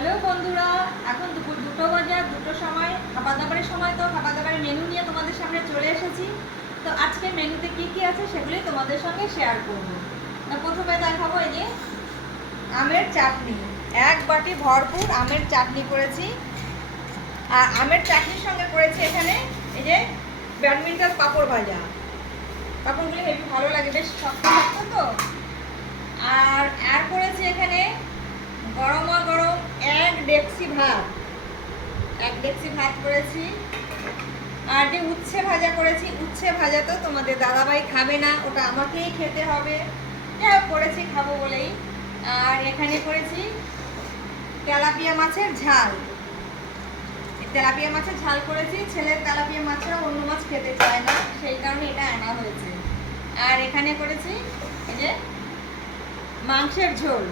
Hello বন্ধুরা, এখন দুপুর দুটো বাজে, দুটো সময়, খাবার দাবারের সময় তো, খাবার দাবারের মেনু নিয়ে তোমাদের সামনে চলে এসেছি। তো আজকে মেনুতে কি কি আছে সেগুলি তোমাদের সঙ্গে শেয়ার করব। প্রথমে দেখাবো এই যে আমের চাটনি। এক বাটি ভরপুর আমের চাটনি করেছি। আর আমের চাটনির সঙ্গে করেছি এখানে এই যে ব্যাডমিন্টন পাঁপড় ভাজা। পাঁপড়গুলি হেবি ভালো লাগে, বেশ শক্ত শক্ত তো। আর আর করেছি এখানে গরমা গরম ডেকসি ভাত। এক ডেকসি ভাত করেছি। আর যে উচ্ছে ভাজা করেছি, উচ্ছে ভাজা তো তোমাদের দাদাভাই খাবে না, ওটা আমাকেই খেতে হবে। যাই করেছি, খাব বলেই। আর এখানে করেছি তেলাপিয়া মাছের ঝাল। তেলাপিয়া মাছের ঝাল করেছি, ছেলের তেলাপিয়া মাছরা অন্য মাছ খেতে চায় না, সেই কারণে এটা আনা হয়েছে। আর এখানে করেছি এই যে মাংসের ঝোল।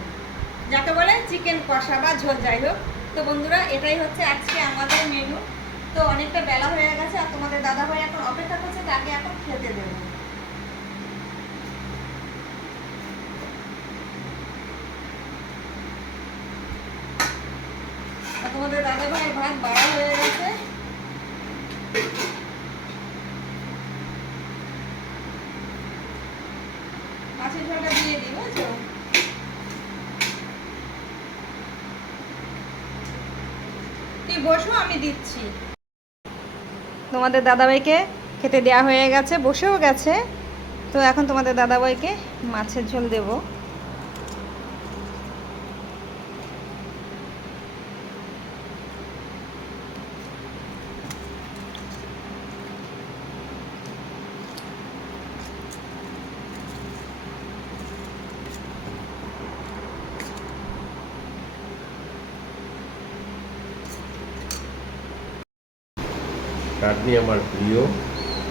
যাকে বলে চিকেন কষা বা ঝোল, যাই হোক। তো বন্ধুরা, এটাই হচ্ছে আজকে আমাদের মেনু তো অনেকটা বেলা হয়ে গেছে আর তোমাদের দাদা ভাই এখন অপেক্ষা করছে, তাকে এখন খেতে দেবো। তোমাদের দাদা ভাই ভাত বাড়া হয়ে গেছে। মাছের ঝোলটা দিয়ে দিই, বুঝছ? তুই বসো, আমি দিচ্ছি। তোমাদের দাদাভাইকে খেতে দেওয়া হয়ে গেছে, বসেও গেছে। তো এখন তোমাদের দাদাভাইকে মাছের ঝোল দেবো। চাটনি আমার প্রিয়।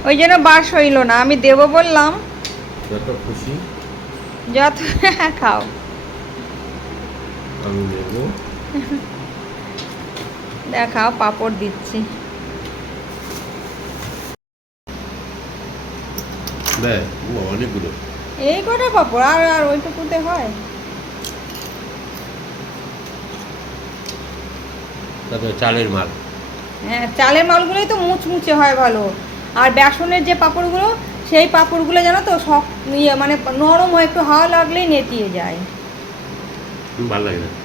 ওই জন্য বাস হইল না আমি দেবো বললাম। যত খুশি যত খাও। আমি নেব দেখাও পাপড় দিচ্ছি। অনেকগুলো। এই কটা পাপড়? আর আর ওইটুকুতে হয়? তারপরে চালের মাল। হ্যাঁ চালের মালগুলোই তো মুচমুচে হয় ভালো। আর বেসনের যে পাপড়গুলো, সেই পাপড়গুলো জানো তো, সব ইয়ে মানে নরম হয়, একটু হাওয়া লাগলেই নেতিয়ে যায়। ভালো লাগে না।